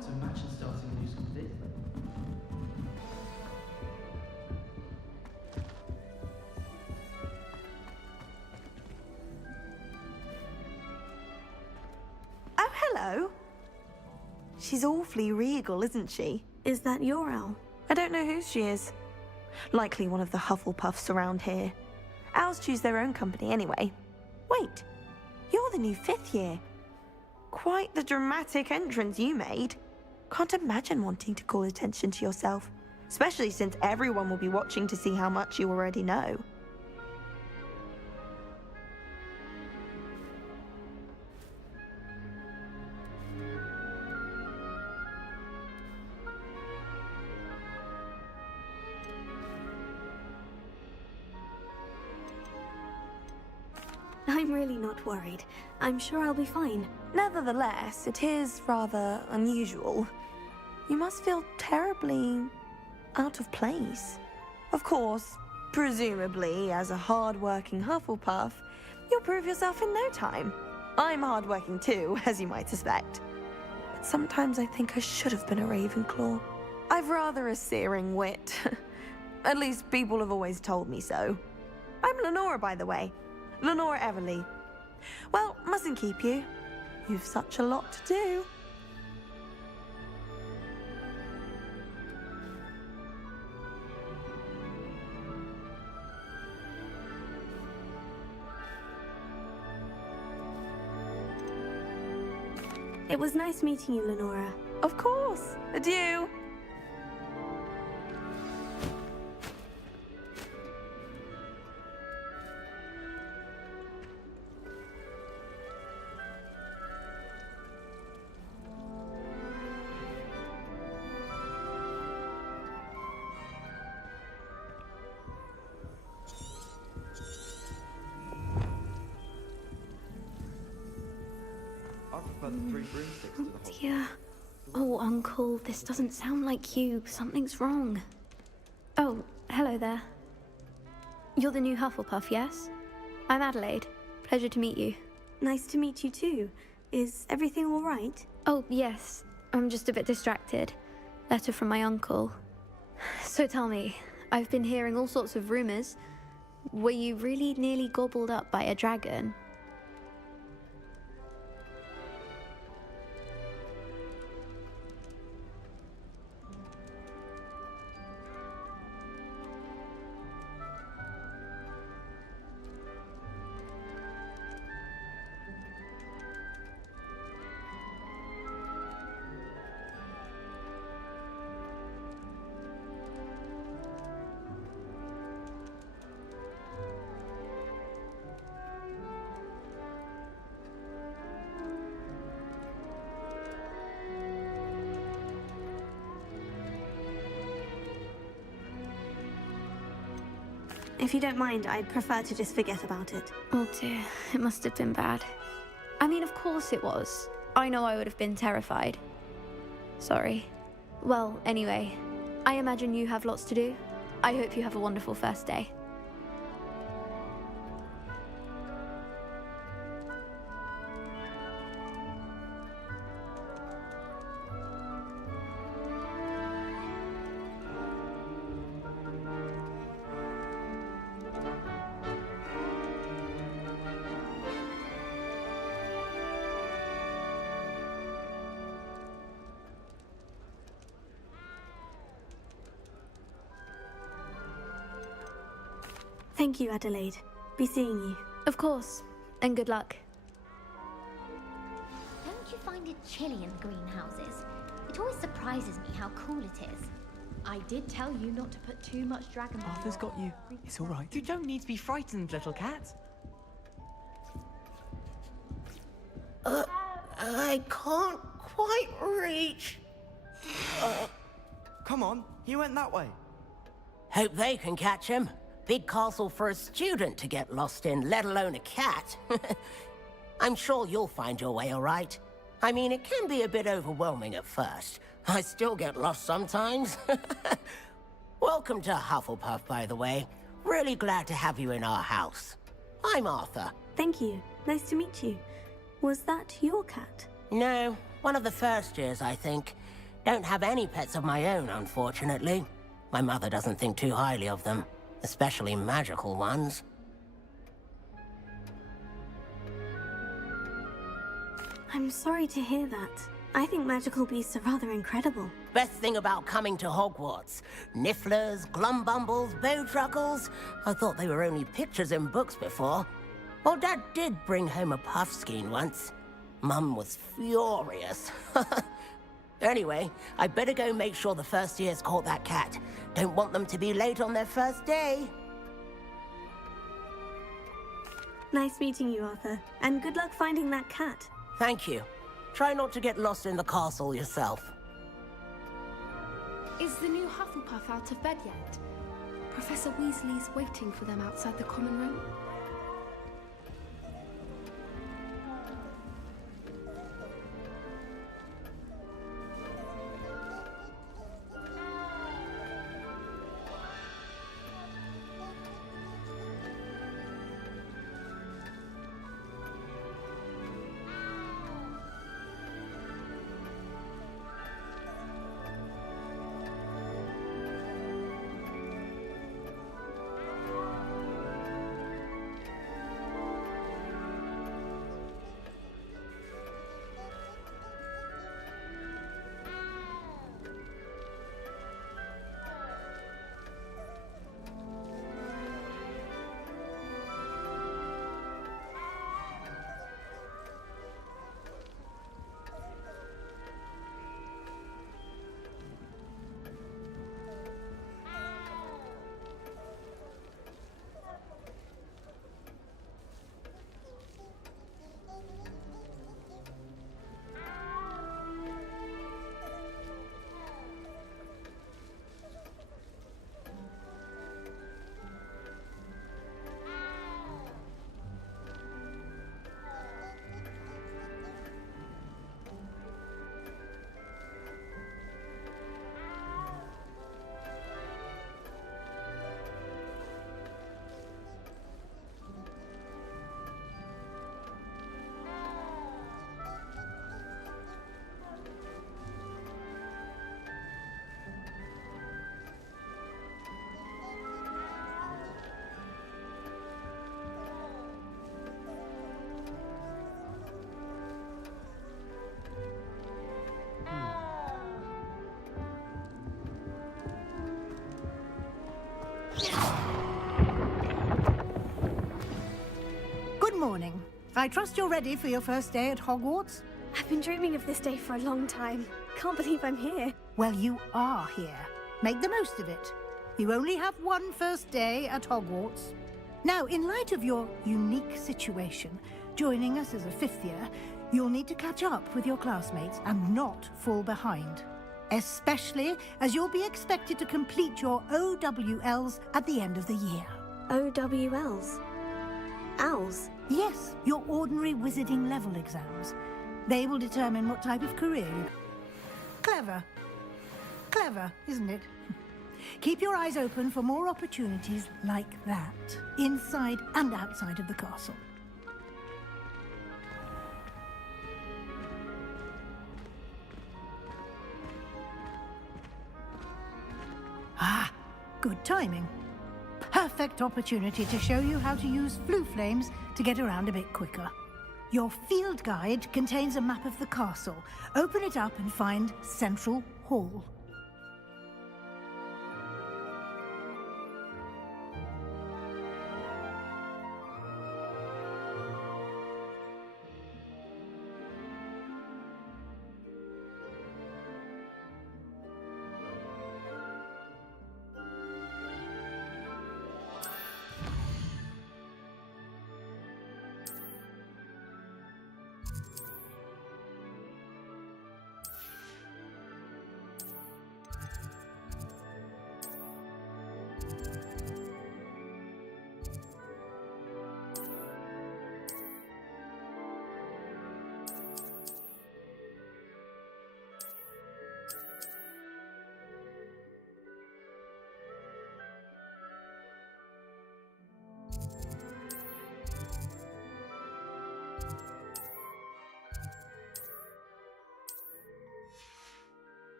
can't imagine starting a new school this. Oh, hello. She's awfully regal, isn't she? Is that your owl? I don't know who she is. Likely one of the Hufflepuffs around here. Owls choose their own company anyway. Wait, you're the new 5th year. Quite the dramatic entrance you made. Can't imagine wanting to call attention to yourself, especially since everyone will be watching to see how much you already know. I'm really not worried. I'm sure I'll be fine. Nevertheless, it is rather unusual. You must feel terribly out of place. Of course, presumably, as a hard-working Hufflepuff, you'll prove yourself in no time. I'm hard-working too, as you might suspect. But sometimes I think I should have been a Ravenclaw. I've rather a searing wit. At least people have always told me so. I'm Lenora, by the way. Lenora Everly. Well, mustn't keep you. You've such a lot to do. It was nice meeting you, Lenora. Of course. Adieu. I prefer the 3 broomsticks to the whole. Dear. Oh, Uncle, this doesn't sound like you. Something's wrong. Oh, hello there. You're the new Hufflepuff, yes? I'm Adelaide. Pleasure to meet you. Nice to meet you too. Is everything all right? Oh, yes. I'm just a bit distracted. Letter from my uncle. So tell me, I've been hearing all sorts of rumors. Were you really nearly gobbled up by a dragon? If you don't mind, I'd prefer to just forget about it. Oh dear, it must have been bad. I mean, of course it was. I know I would have been terrified. Sorry. Well, anyway, I imagine you have lots to do. I hope you have a wonderful first day. Thank you, Adelaide. Be seeing you. Of course. And good luck. Don't you find it chilly in the greenhouses? It always surprises me how cool it is. I did tell you not to put too much dragon. Arthur's got you. It's all right. You don't need to be frightened, little cat. I can't quite reach. Come on, he went that way. Hope they can catch him. Big castle for a student to get lost in, let alone a cat. I'm sure you'll find your way all right. I mean, it can be a bit overwhelming at first. I still get lost sometimes. Welcome to Hufflepuff, by the way. Really glad to have you in our house. I'm Arthur. Thank you. Nice to meet you. Was that your cat? No, One of the first years, I think. Don't have any pets of my own, unfortunately. My mother doesn't think too highly of them, especially magical ones. I'm sorry to hear that. I think magical beasts are rather incredible. Best thing about coming to Hogwarts. Nifflers, glumbumbles, bowtruckles. I thought they were only pictures in books before. Well, Dad did bring home a puffskein once. Mum was furious. Anyway, I better go make sure the first years caught that cat. Don't want them to be late on their first day. Nice meeting you, Arthur. And good luck finding that cat. Thank you. Try not to get lost in the castle yourself. Is the new Hufflepuff out of bed yet? Professor Weasley's waiting for them outside the common room. Good morning. I trust you're ready for your first day at Hogwarts? I've been dreaming of this day for a long time. Can't believe I'm here. Well, you are here. Make the most of it. You only have one first day at Hogwarts. Now, in light of your unique situation, joining us as a fifth year, you'll need to catch up with your classmates and not fall behind. Especially as you'll be expected to complete your OWLs at the end of the year. OWLs? Owls? Yes, your ordinary wizarding level exams. They will determine what type of career you... Clever. Clever, isn't it? Keep your eyes open for more opportunities like that, inside and outside of the castle. Ah, good timing. Perfect opportunity to show you how to use flue flames to get around a bit quicker. Your field guide contains a map of the castle. Open it up and find Central Hall.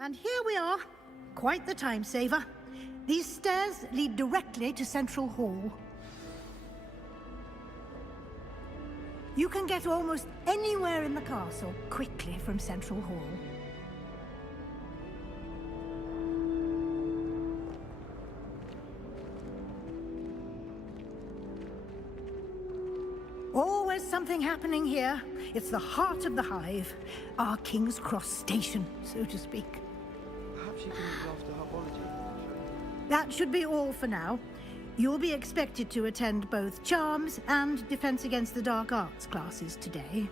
And here we are. Quite the time saver. These stairs lead directly to Central Hall. You can get almost anywhere in the castle quickly from Central Hall. Always something happening here. It's the heart of the hive. Our King's Cross station, so to speak. Perhaps you can look after herbology. That should be all for now. You'll be expected to attend both Charms and Defense Against the Dark Arts classes today.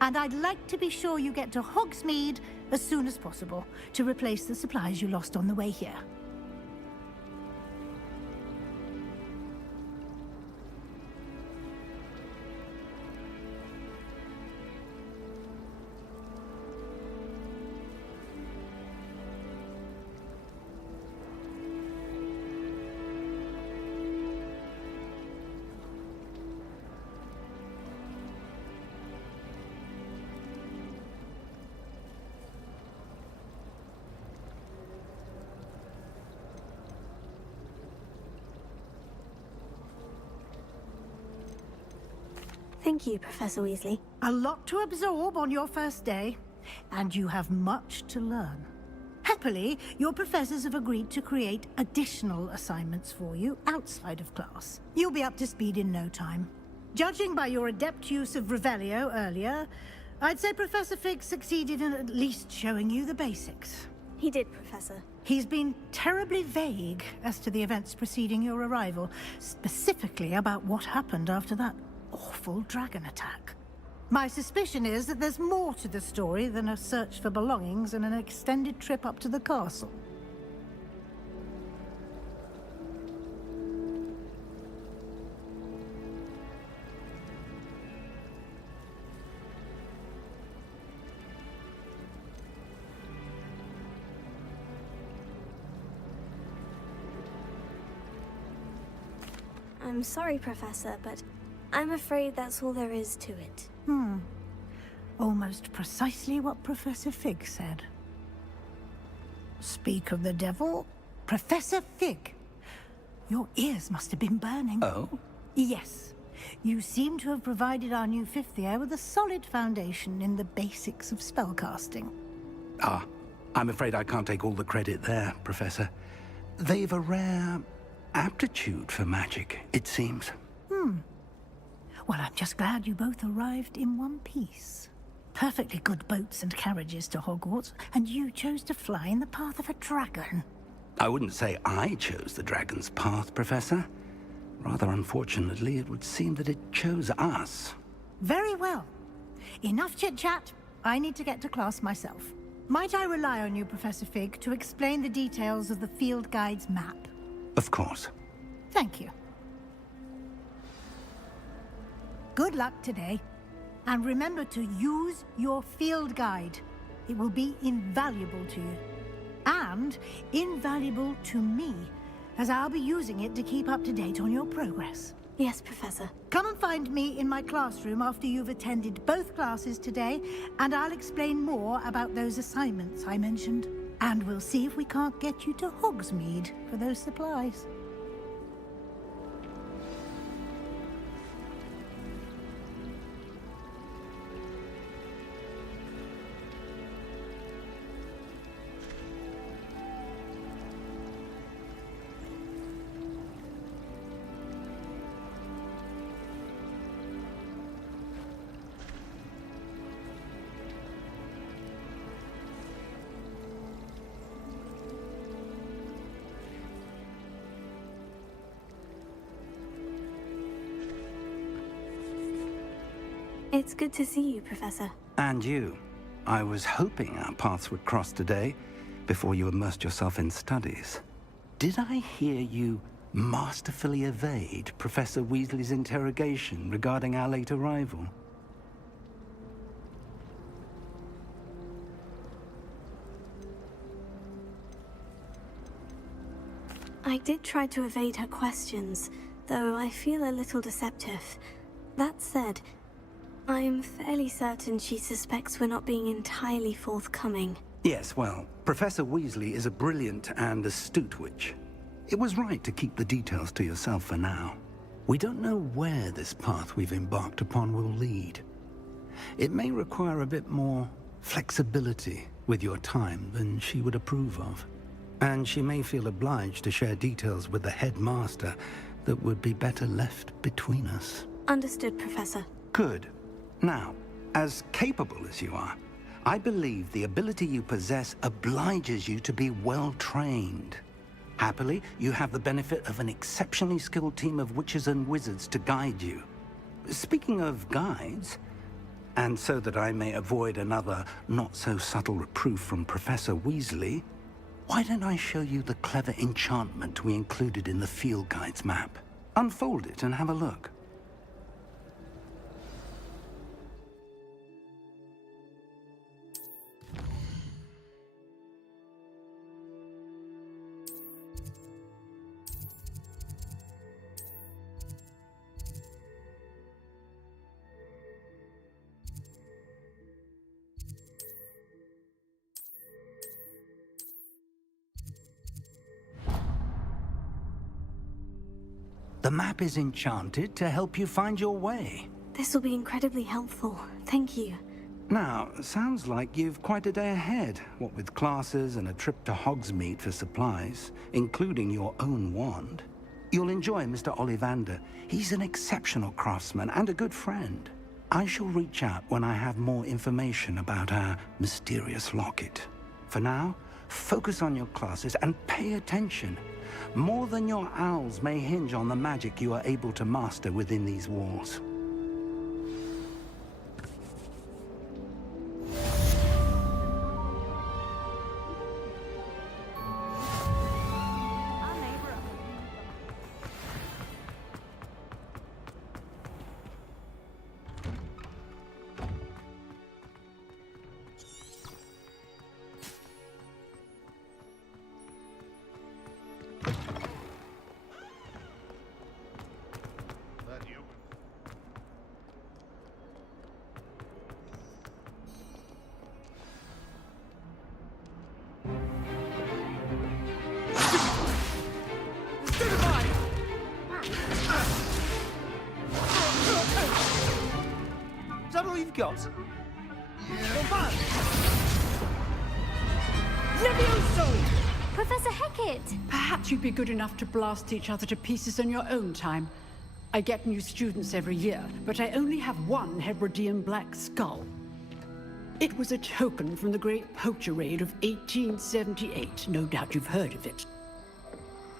And I'd like to be sure you get to Hogsmeade as soon as possible to replace the supplies you lost on the way here. Thank you, Professor Weasley. A lot to absorb on your first day, and you have much to learn. Happily, your professors have agreed to create additional assignments for you outside of class. You'll be up to speed in no time. Judging by your adept use of Revelio earlier, I'd say Professor Fig succeeded in at least showing you the basics. He did, Professor. He's been terribly vague as to the events preceding your arrival, specifically about what happened after that awful dragon attack. My suspicion is that there's more to the story than a search for belongings and an extended trip up to the castle. I'm sorry, Professor, but I'm afraid that's all there is to it. Almost precisely what Professor Fig said. Speak of the devil, Professor Fig. Your ears must have been burning. Oh? Yes. You seem to have provided our new fifth year with a solid foundation in the basics of spellcasting. Ah, I'm afraid I can't take all the credit there, Professor. They've a rare aptitude for magic, it seems. Well, I'm just glad you both arrived in one piece. Perfectly good boats and carriages to Hogwarts, and you chose to fly in the path of a dragon. I wouldn't say I chose the dragon's path, Professor. Rather unfortunately, it would seem that it chose us. Very well. Enough chit-chat. I need to get to class myself. Might I rely on you, Professor Fig, to explain the details of the field guide's map? Of course. Thank you. Good luck today. And remember to use your field guide. It will be invaluable to you. And invaluable to me, as I'll be using it to keep up to date on your progress. Yes, Professor. Come and find me in my classroom after you've attended both classes today, and I'll explain more about those assignments I mentioned. And we'll see if we can't get you to Hogsmeade for those supplies. It's good to see you, Professor. And you. I was hoping our paths would cross today, before you immersed yourself in studies. Did I hear you masterfully evade Professor Weasley's interrogation regarding our late arrival? I did try to evade her questions, though I feel a little deceptive. That said, I'm fairly certain she suspects we're not being entirely forthcoming. Yes, well, Professor Weasley is a brilliant and astute witch. It was right to keep the details to yourself for now. We don't know where this path we've embarked upon will lead. It may require a bit more flexibility with your time than she would approve of. And she may feel obliged to share details with the headmaster that would be better left between us. Understood, Professor. Good. Now, as capable as you are, I believe the ability you possess obliges you to be well-trained. Happily, you have the benefit of an exceptionally skilled team of witches and wizards to guide you. Speaking of guides, and so that I may avoid another not-so-subtle reproof from Professor Weasley, why don't I show you the clever enchantment we included in the field guide's map? Unfold it and have a look. The map is enchanted to help you find your way. This will be incredibly helpful. Thank you. Now, sounds like you've quite a day ahead, what with classes and a trip to Hogsmeade for supplies, including your own wand. You'll enjoy Mr. Ollivander. He's an exceptional craftsman and a good friend. I shall reach out when I have more information about our mysterious locket. For now, focus on your classes and pay attention. More than your owls may hinge on the magic you are able to master within these walls. Is that all you've got? Professor Hecat! Perhaps you'd be good enough to blast each other to pieces in your own time. I get new students every year, but I only have one Hebridean black skull. It was a token from the Great Poacher Raid of 1878. No doubt you've heard of it.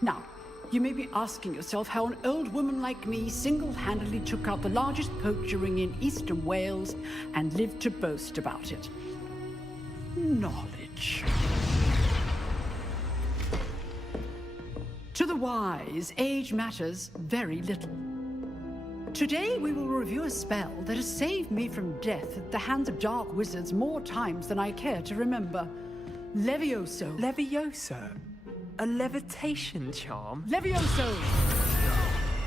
Now, you may be asking yourself how an old woman like me single-handedly took out the largest poacher ring in eastern Wales and lived to boast about it. Knowledge. To the wise, age matters very little. Today we will review a spell that has saved me from death at the hands of dark wizards more times than I care to remember. Levioso. Levioso? A levitation charm? Levioso!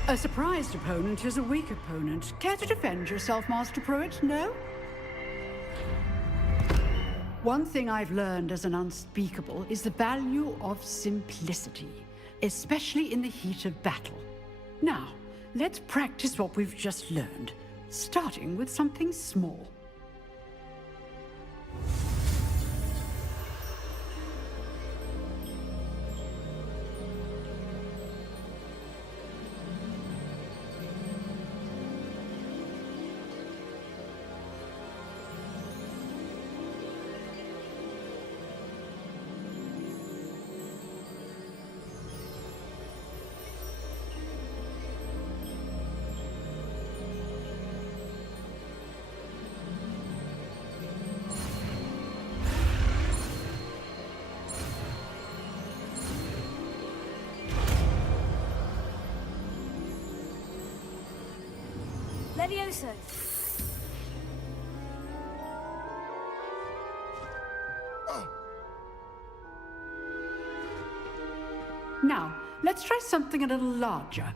A surprised opponent is a weak opponent. Care to defend yourself, Master Pruitt? No? One thing I've learned as an unspeakable is the value of simplicity, especially in the heat of battle. Now, let's practice what we've just learned, starting with something small. Levioso! Now, let's try something a little larger.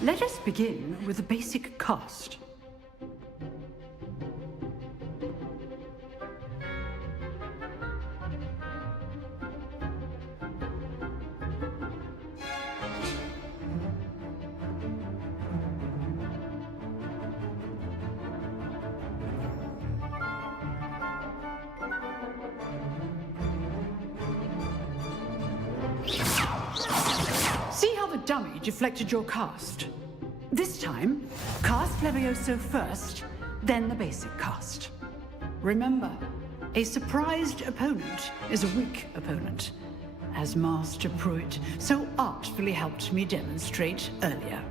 Let us begin with the basic cast. See how the dummy deflected your cast? This time, cast Levioso first, then the basic cast. Remember, a surprised opponent is a weak opponent, as Master Pruitt so artfully helped me demonstrate earlier.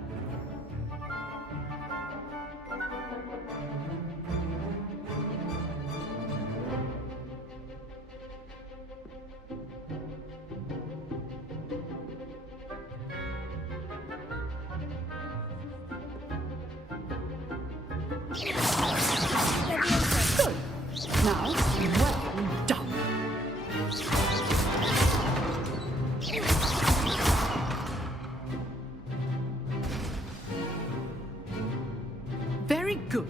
Good. Now, well done. Very good.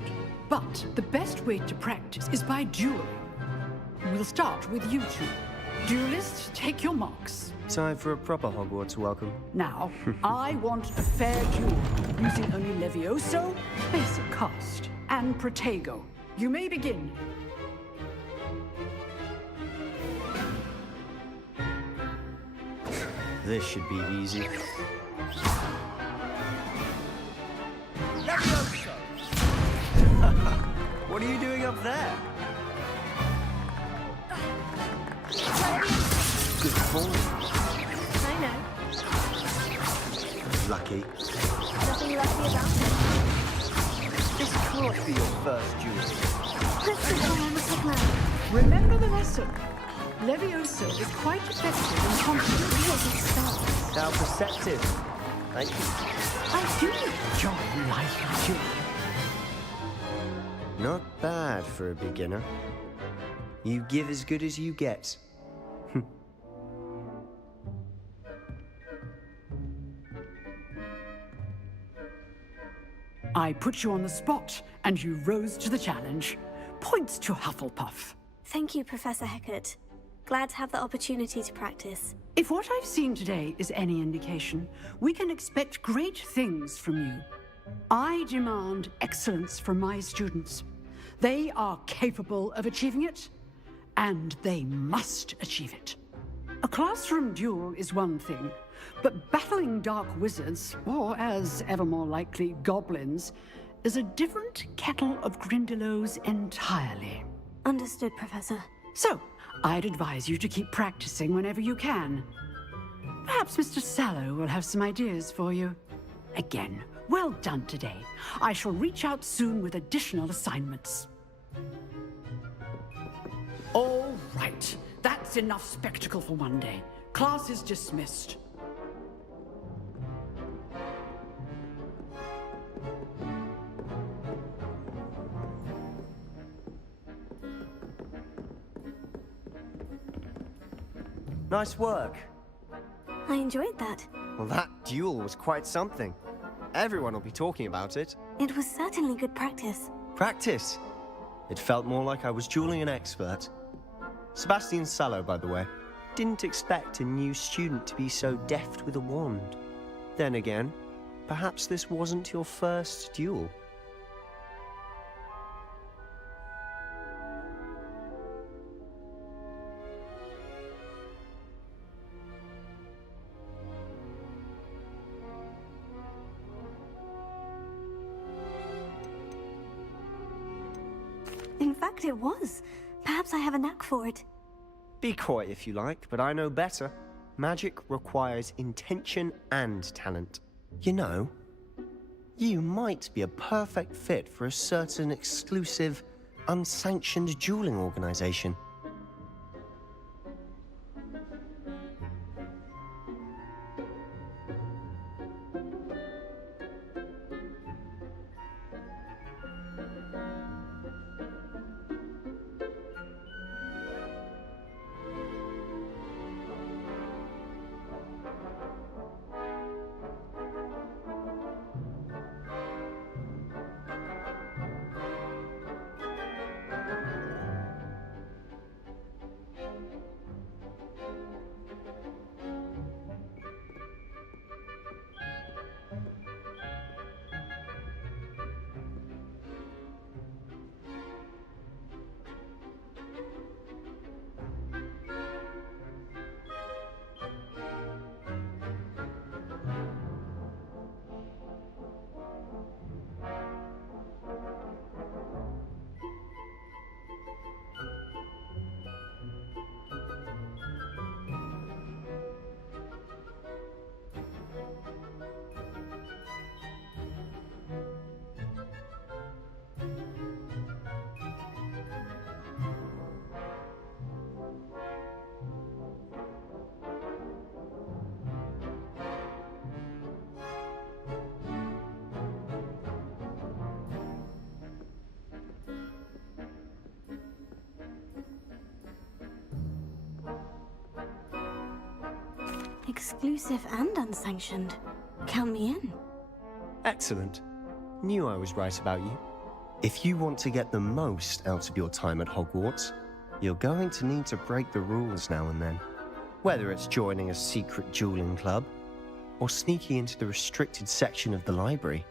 But the best way to practice is by dueling. We'll start with you two. Duelists, take your marks. Time for a proper Hogwarts welcome. Now, I want a fair duel, using only Levioso, basic cast, and Protego. You may begin. This should be easy. What are you doing up there? Good fall. I know. Lucky. Nothing lucky about it. This can't be your first duel. Let's sit down with the plan. Remember the lesson. Levioso is quite effective in confident style. How perceptive. Thank you. I do enjoy life too. Not bad for a beginner. You give as good as you get. I put you on the spot, and you rose to the challenge. Points to Hufflepuff. Thank you, Professor Hecat. Glad to have the opportunity to practice. If what I've seen today is any indication, we can expect great things from you. I demand excellence from my students. They are capable of achieving it, and they must achieve it. A classroom duel is one thing, but battling dark wizards, or as ever more likely, goblins, is a different kettle of Grindylows entirely. Understood, Professor. So, I'd advise you to keep practicing whenever you can. Perhaps Mr. Sallow will have some ideas for you. Again, well done today. I shall reach out soon with additional assignments. All right. That's enough spectacle for one day. Class is dismissed. Nice work. I enjoyed that. Well, that duel was quite something. Everyone will be talking about it. It was certainly good practice. Practice. It felt more like I was dueling an expert. Sebastian Sallow, by the way, didn't expect a new student to be so deft with a wand. Then again, perhaps this wasn't your first duel. In fact, it was. Perhaps I have a knack for it. Be coy if you like, but I know better. Magic requires intention and talent. You know, you might be a perfect fit for a certain exclusive, unsanctioned dueling organization. Exclusive and unsanctioned. Count me in. Excellent. Knew I was right about you. If you want to get the most out of your time at Hogwarts, you're going to need to break the rules now and then. Whether it's joining a secret dueling club, or sneaking into the restricted section of the library,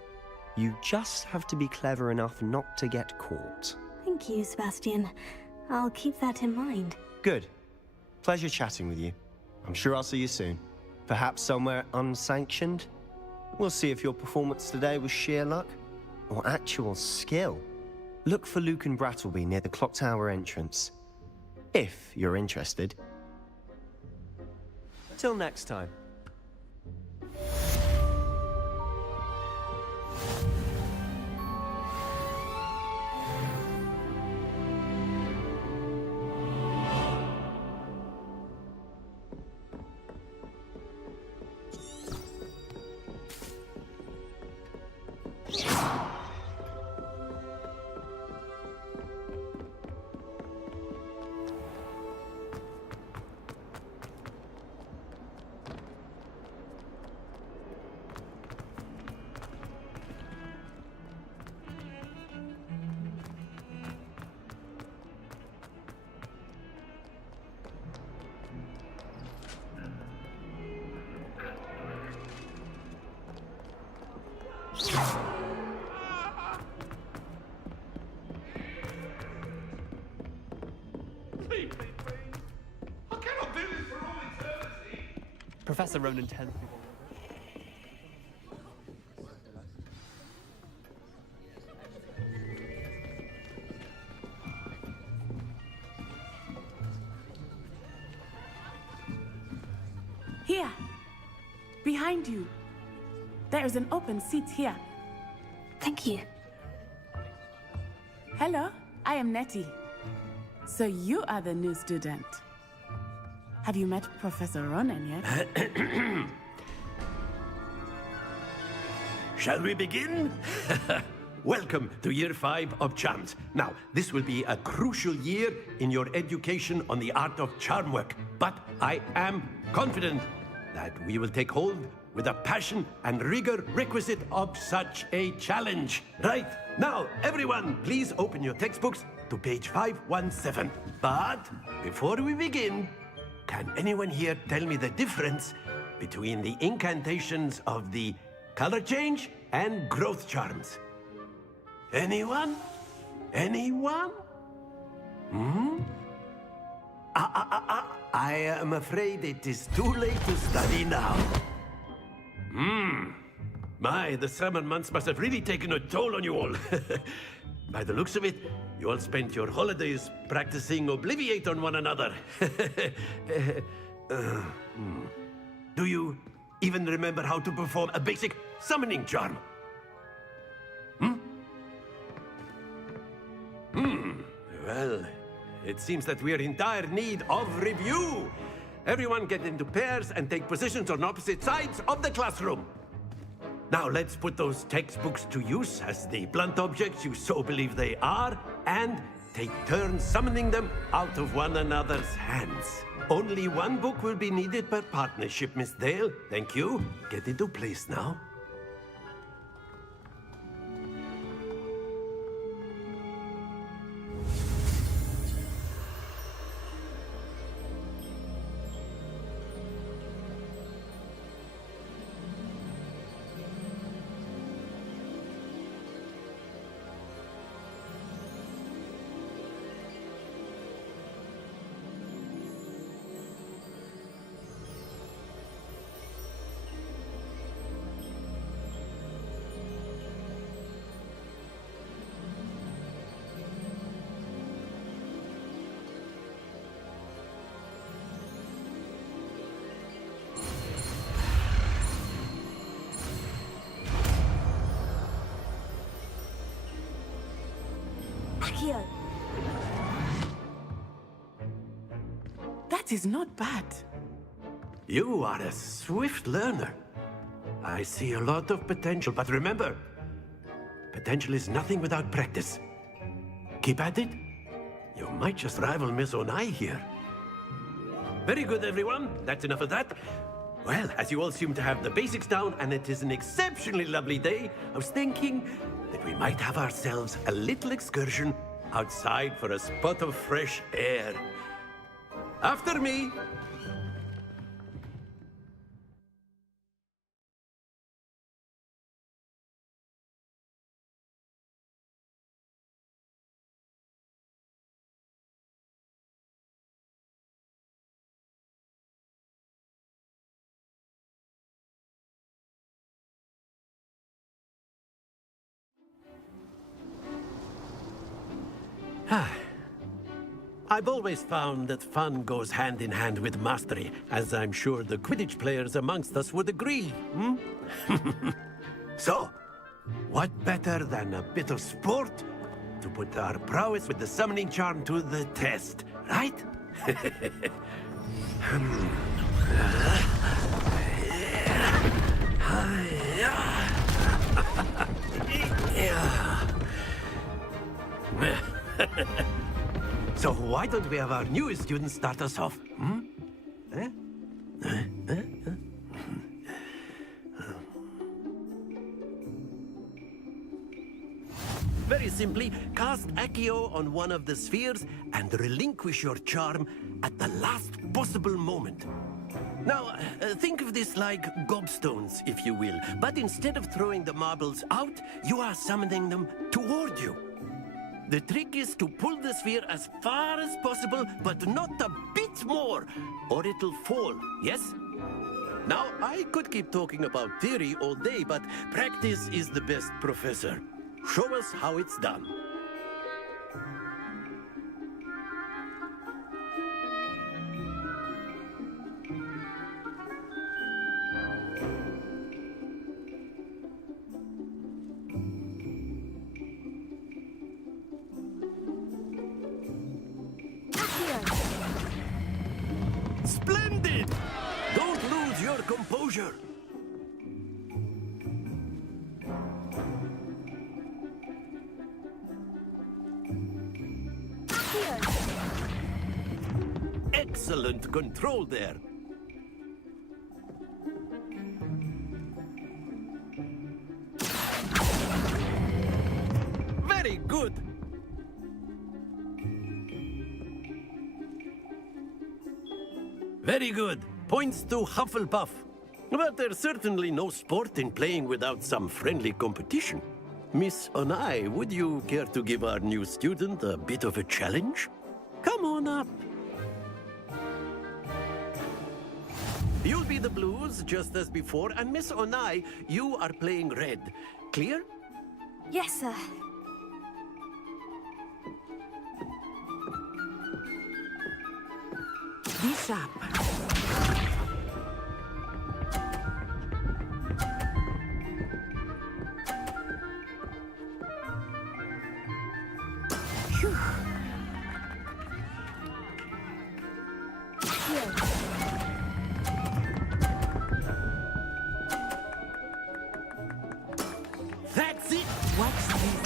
you just have to be clever enough not to get caught. Thank you, Sebastian. I'll keep that in mind. Good. Pleasure chatting with you. I'm sure I'll see you soon. Perhaps somewhere unsanctioned? We'll see if your performance today was sheer luck or actual skill. Look for Luke and Brattleby near the clock tower entrance, if you're interested. Till next time. Professor Ronan 10. Here, behind you. There is an open seat here. Thank you. Hello, I am Nettie. So you are the new student. Have you met Professor Ronan yet? Shall we begin? Welcome to Year 5 of Charms. Now, this will be a crucial year in your education on the art of charm work, but I am confident that we will take hold with the passion and rigor requisite of such a challenge. Right, now, everyone, please open your textbooks to page 517. But before we begin, can anyone here tell me the difference between the incantations of the color change and growth charms? Anyone? Anyone? I am afraid it is too late to study now. My, the summer months must have really taken a toll on you all. By the looks of it, you all spent your holidays practicing Obliviate on one another. Do you even remember how to perform a basic summoning charm? Well, it seems that we are in dire need of review. Everyone get into pairs and take positions on opposite sides of the classroom. Now let's put those textbooks to use as the blunt objects you so believe they are, and take turns summoning them out of one another's hands. Only one book will be needed per partnership, Miss Dale. Thank you. Get into place now. That is not bad. You are a swift learner. I see a lot of potential, but remember, potential is nothing without practice. Keep at it. You might just rival Miss Onai here. Very good, everyone. That's enough of that. Well, as you all seem to have the basics down and it is an exceptionally lovely day, I was thinking that we might have ourselves a little excursion outside for a spot of fresh air. After me! I've always found that fun goes hand in hand with mastery, as I'm sure the Quidditch players amongst us would agree, hmm? So, what better than a bit of sport to put our prowess with the summoning charm to the test, right? So why don't we have our newest student start us off? Hmm? Very simply, cast Accio on one of the spheres and relinquish your charm at the last possible moment. Now, think of this like gobstones, if you will. But instead of throwing the marbles out, you are summoning them toward you. The trick is to pull the sphere as far as possible, but not a bit more, or it'll fall, yes? Now, I could keep talking about theory all day, but practice is the best professor. Show us how it's done. Splendid! Don't lose your composure. Excellent control there. Very good. Very good. Points to Hufflepuff. But there's certainly no sport in playing without some friendly competition. Miss Onai, would you care to give our new student a bit of a challenge? Come on up. You'll be the blues, just as before, and Miss Onai, you are playing red. Clear? Yes, sir. Be sharp. Phew. That's it! Watch this.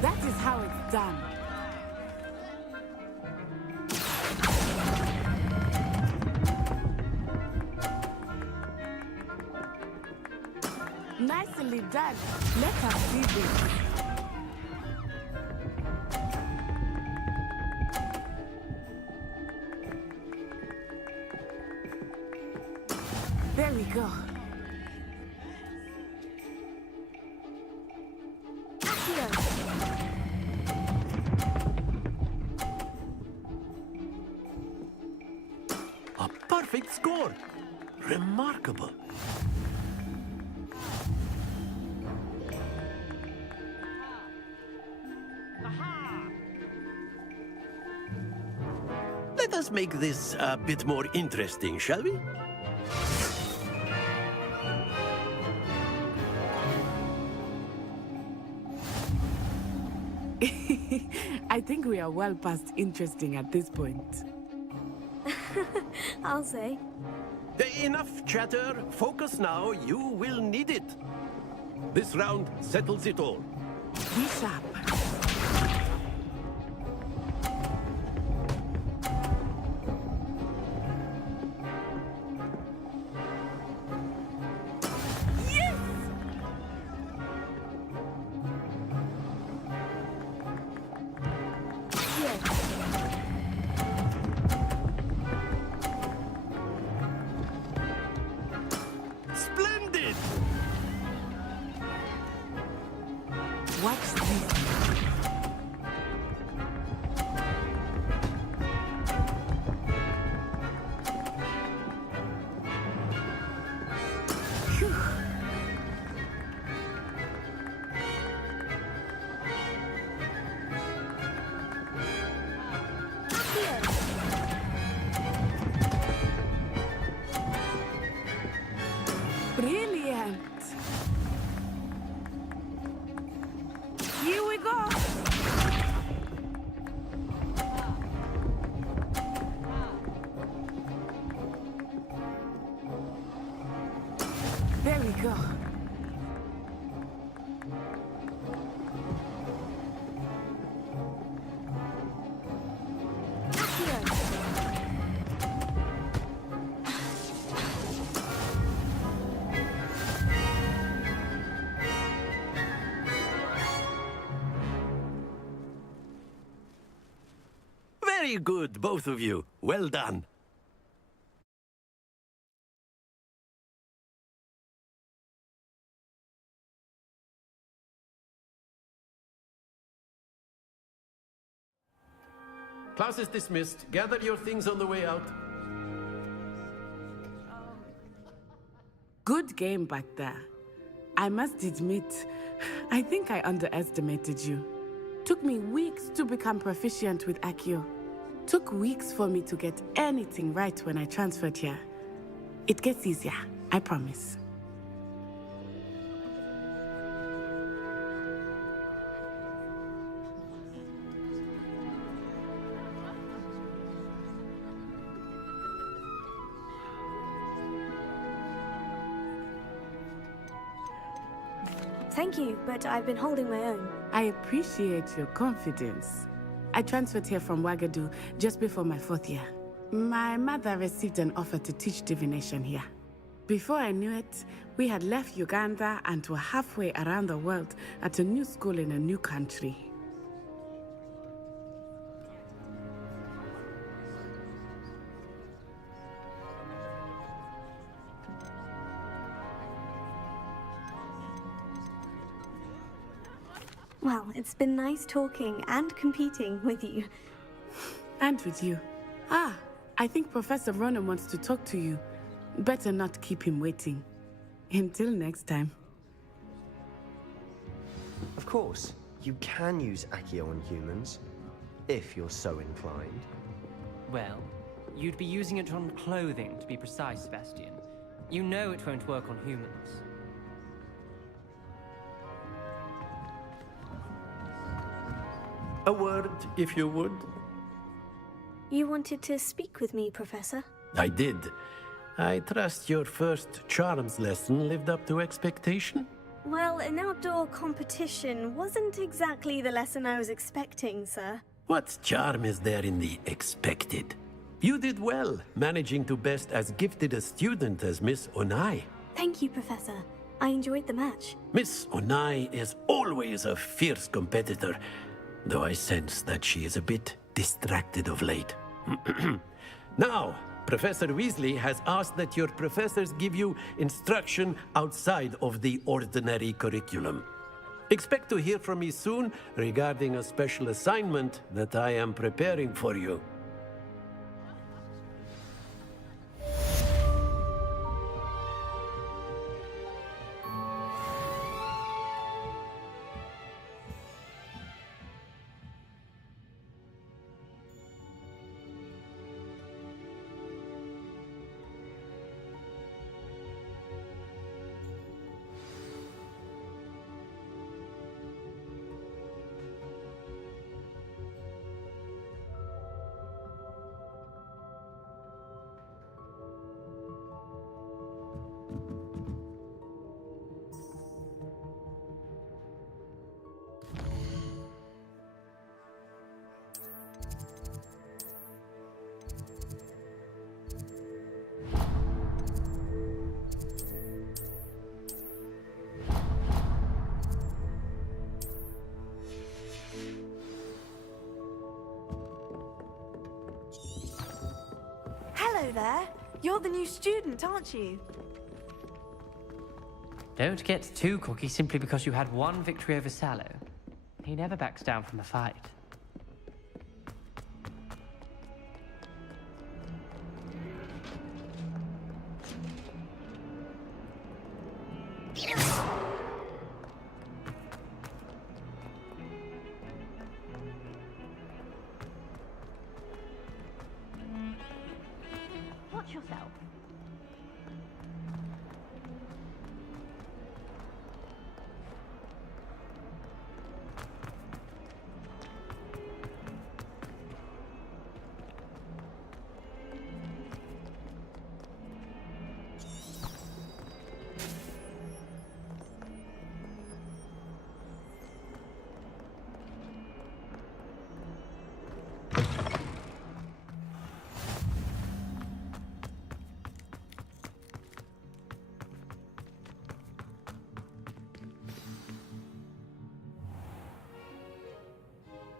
That is how it's done. Nicely done. Let us see this. There we go. A perfect score. Remarkable. Let us make this a bit more interesting, shall we? I think we are well past interesting at this point. I'll say. Enough chatter. Focus now. You will need it. This round settles it all. Be sharp. Splendid! Watch this. Phew. Brilliant. Here we go. There we go. Very good, both of you. Well done. Class is dismissed. Gather your things on the way out. Good game back there. I must admit, I think I underestimated you. Took me weeks to become proficient with Accio. Took weeks for me to get anything right when I transferred here. It gets easier, I promise. Thank you, but I've been holding my own. I appreciate your confidence. I transferred here from Ouagadougou just before my 4th year. My mother received an offer to teach divination here. Before I knew it, we had left Uganda and were halfway around the world at a new school in a new country. Well, it's been nice talking and competing with you. And with you. Ah, I think Professor Ronan wants to talk to you. Better not keep him waiting. Until next time. Of course, you can use Accio on humans, if you're so inclined. Well, you'd be using it on clothing, to be precise, Sebastian. You know it won't work on humans. A word, if you would. You wanted to speak with me, Professor? I did. I trust your first charms lesson lived up to expectation? Well, an outdoor competition wasn't exactly the lesson I was expecting, sir. What charm is there in the expected? You did well, managing to best as gifted a student as Miss Onai. Thank you, Professor. I enjoyed the match. Miss Onai is always a fierce competitor, though I sense that she is a bit distracted of late. Now, Professor Weasley has asked that your professors give you instruction outside of the ordinary curriculum. Expect to hear from me soon regarding a special assignment that I am preparing for you. there. You're the new student, aren't you? Don't get too cocky simply because you had one victory over Sallow. He never backs down from a fight. Watch yourself.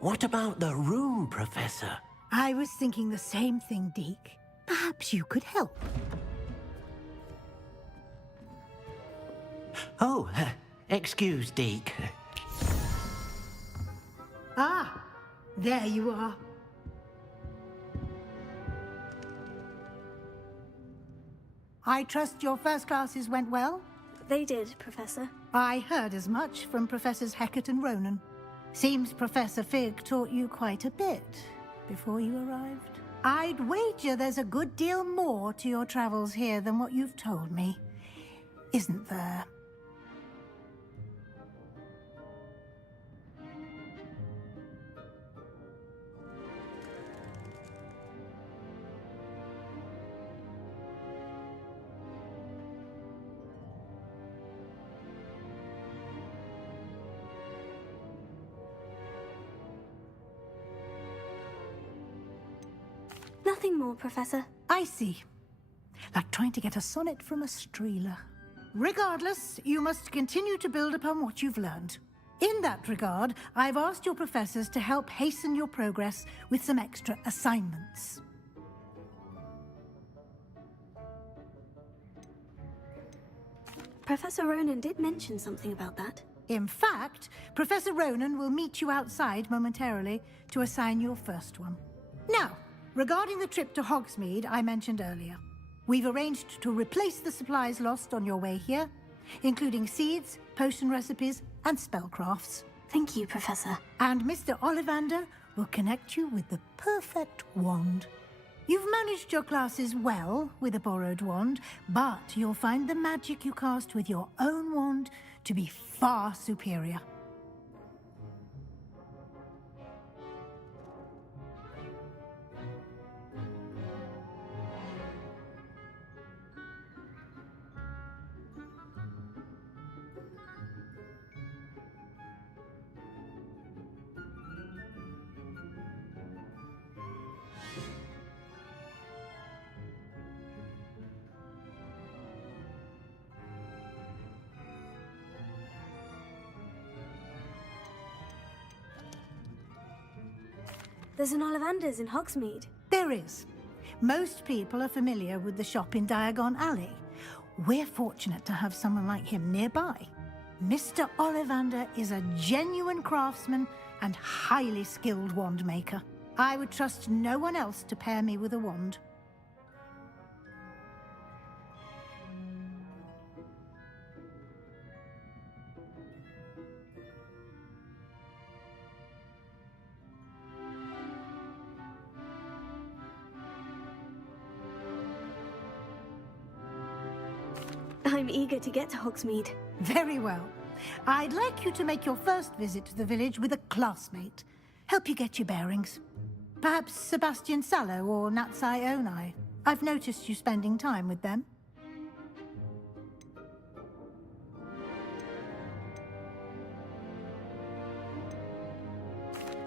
What about the room, Professor? I was thinking the same thing, Deke. Perhaps you could help. Oh, excuse, Deke. Ah, there you are. I trust your first classes went well? They did, Professor. I heard as much from Professors Hecat and Ronan. Seems Professor Fig taught you quite a bit before you arrived. I'd wager there's a good deal more to your travels here than what you've told me. Isn't there? Nothing more, Professor. I see. Like trying to get a sonnet from a streeler. Regardless, you must continue to build upon what you've learned. In that regard, I've asked your professors to help hasten your progress with some extra assignments. Professor Ronan did mention something about that. In fact, Professor Ronan will meet you outside momentarily to assign your first one. Now, regarding the trip to Hogsmeade I mentioned earlier, we've arranged to replace the supplies lost on your way here, including seeds, potion recipes, and spellcrafts. Thank you, Professor. And Mr. Ollivander will connect you with the perfect wand. You've managed your classes well with a borrowed wand, but you'll find the magic you cast with your own wand to be far superior. There's an Ollivander's in Hogsmeade. There is. Most people are familiar with the shop in Diagon Alley. We're fortunate to have someone like him nearby. Mr. Ollivander is a genuine craftsman and highly skilled wand maker. I would trust no one else to pair me with a wand. I'm eager to get to Hogsmeade. Very well. I'd like you to make your first visit to the village with a classmate. Help you get your bearings. Perhaps Sebastian Sallow or Natsai Onai. I've noticed you spending time with them.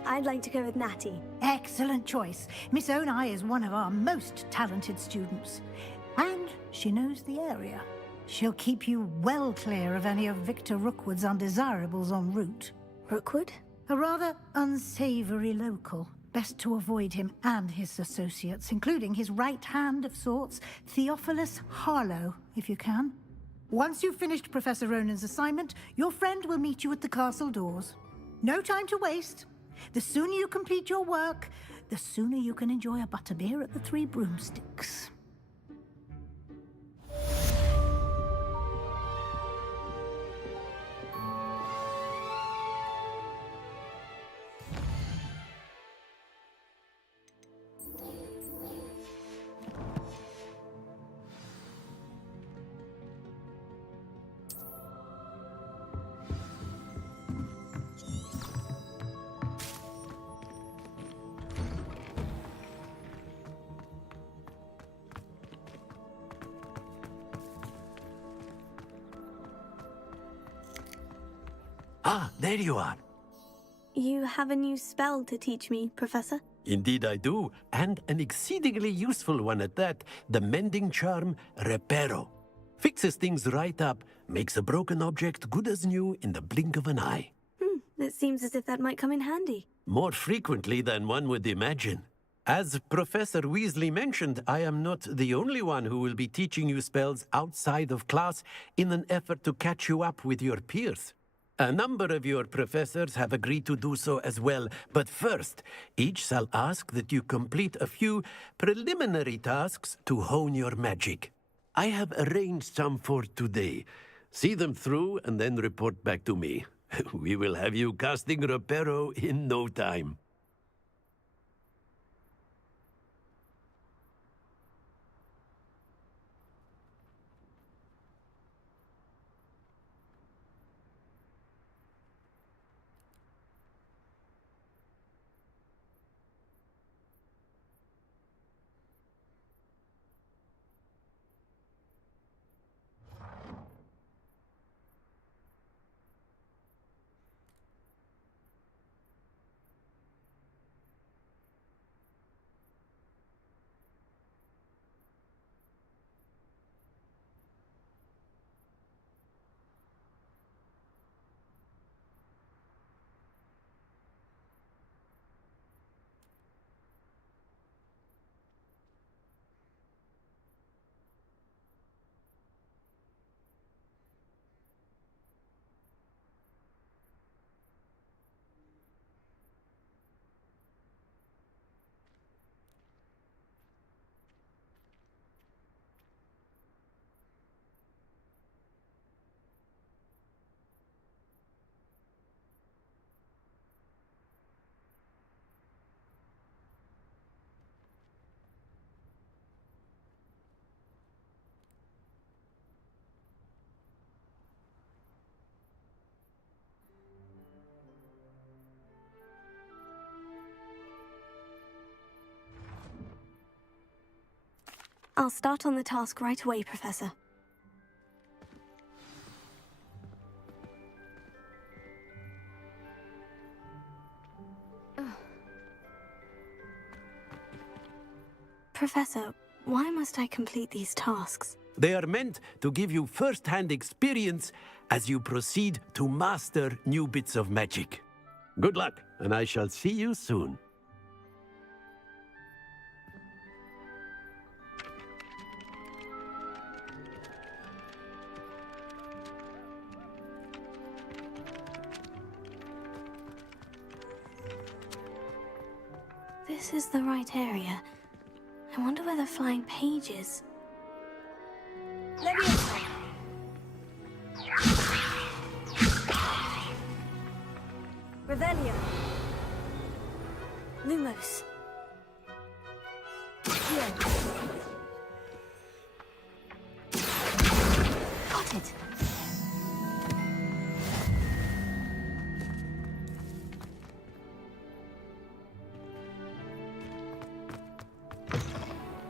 I'd like to go with Natty. Excellent choice. Miss Onai is one of our most talented students. And she knows the area. She'll keep you well clear of any of Victor Rookwood's undesirables en route. Rookwood? A rather unsavory local. Best to avoid him and his associates, including his right hand of sorts, Theophilus Harlow, if you can. Once you've finished Professor Ronan's assignment, your friend will meet you at the castle doors. No time to waste. The sooner you complete your work, the sooner you can enjoy a butterbeer at the Three Broomsticks. Ah, there you are. You have a new spell to teach me, Professor? Indeed I do, and an exceedingly useful one at that. The mending charm, Reparo. Fixes things right up, makes a broken object good as new in the blink of an eye. It seems as if that might come in handy. More frequently than one would imagine. As Professor Weasley mentioned, I am not the only one who will be teaching you spells outside of class in an effort to catch you up with your peers. A number of your professors have agreed to do so as well, but first, each shall ask that you complete a few preliminary tasks to hone your magic. I have arranged some for today. See them through and then report back to me. We will have you casting Reparo in no time. I'll start on the task right away, Professor. Professor, why must I complete these tasks? They are meant to give you first-hand experience as you proceed to master new bits of magic. Good luck, and I shall see you soon. This is the right area. I wonder where the flying page is. Revelio. Lumos. Here. Got it.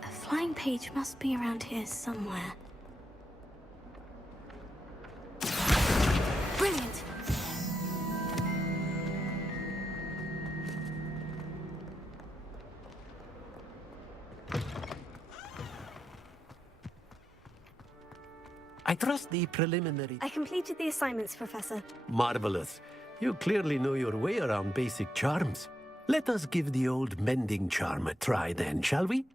A flying page must be around here somewhere. Brilliant! I trust the preliminary... I completed the assignments, Professor. Marvelous. You clearly know your way around basic charms. Let us give the old mending charm a try then, shall we?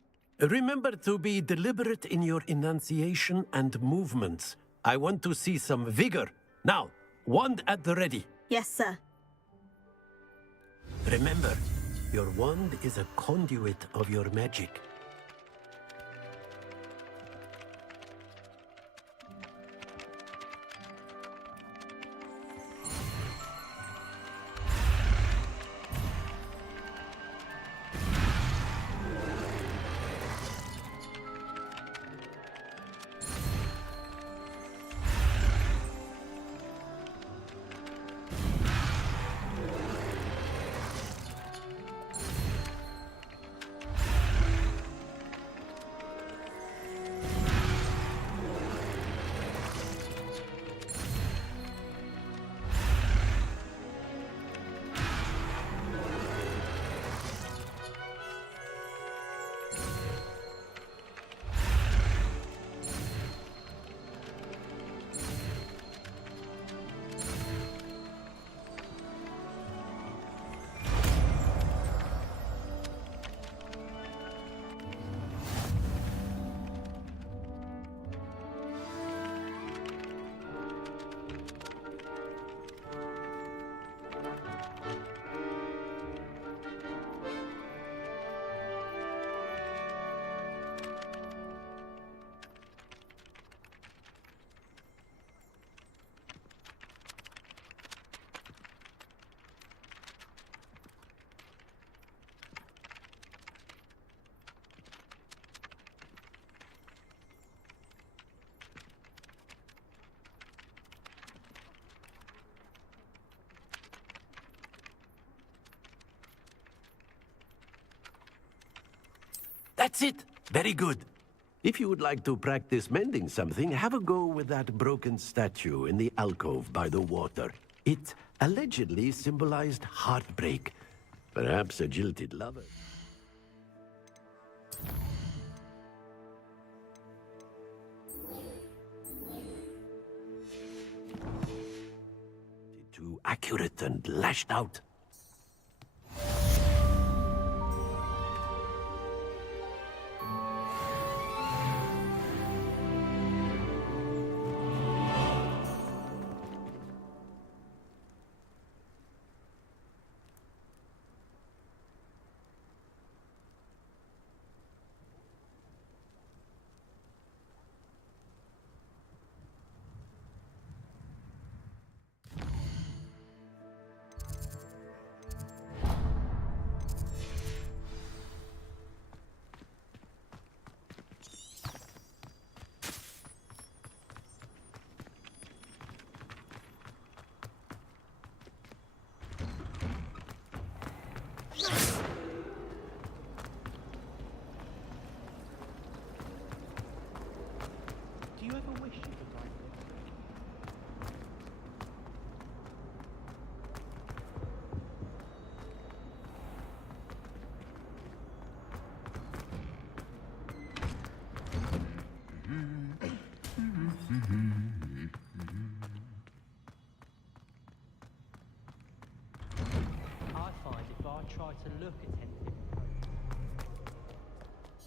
Remember to be deliberate in your enunciation and movements. I want to see some vigor. Now, wand at the ready. Yes, sir. Remember, your wand is a conduit of your magic. That's it. Very good. If you would like to practice mending something, have a go with that broken statue in the alcove by the water. It allegedly symbolized heartbreak. Perhaps a jilted lover. Too accurate and lashed out.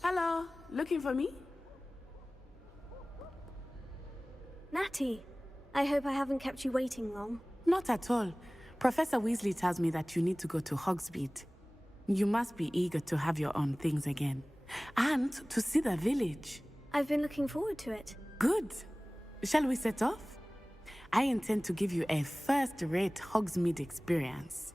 Hello, looking for me? Natty, I hope I haven't kept you waiting long. Not at all. Professor Weasley tells me that you need to go to Hogsmeade. You must be eager to have your own things again. And to see the village. I've been looking forward to it. Good. Shall we set off? I intend to give you a first-rate Hogsmeade experience.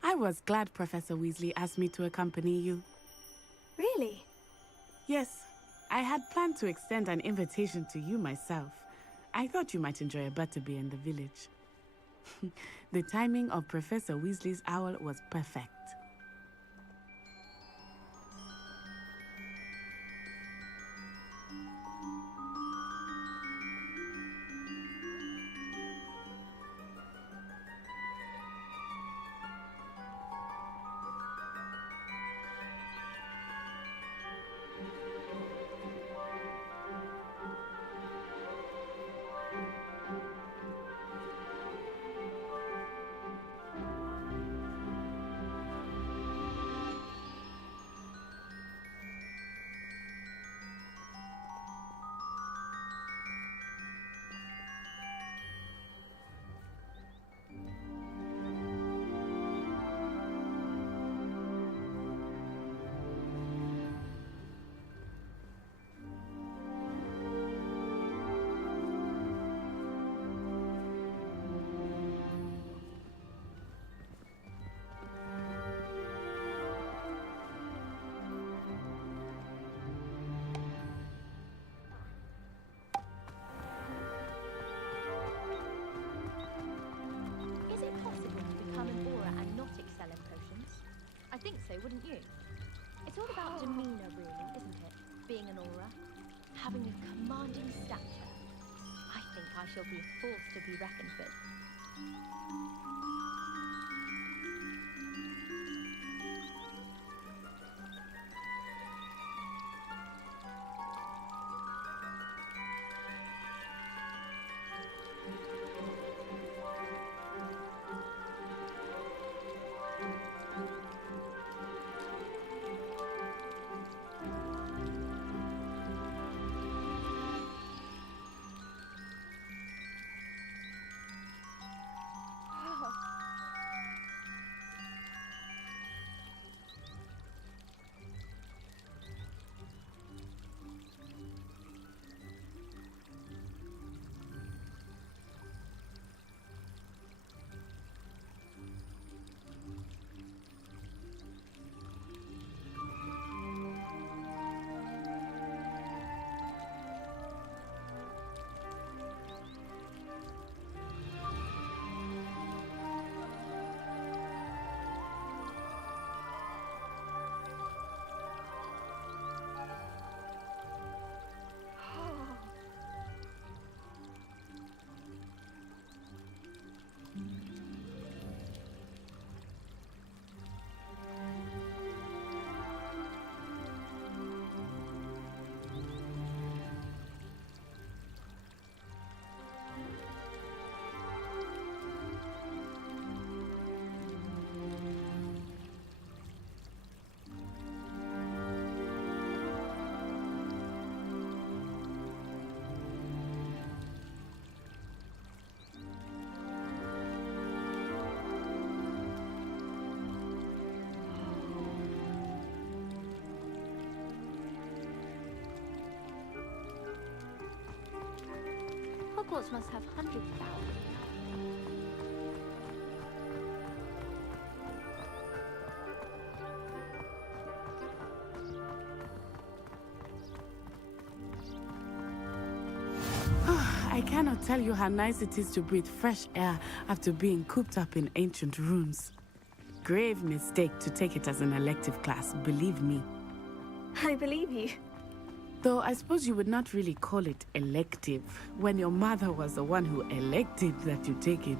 I was glad Professor Weasley asked me to accompany you. Really? Yes. I had planned to extend an invitation to you myself. I thought you might enjoy a butterbeer in the village. The timing of Professor Weasley's owl was perfect. I think so, wouldn't you? It's all about demeanor, really, isn't it? Being an aura. Having a commanding stature. I think I shall be a force to be reckoned with. Hogwarts must have hundreds of owls. I cannot tell you how nice it is to breathe fresh air after being cooped up in ancient rooms. Grave mistake to take it as an elective class, believe me. I believe you. Though I suppose you would not really call it elective when your mother was the one who elected that you take it.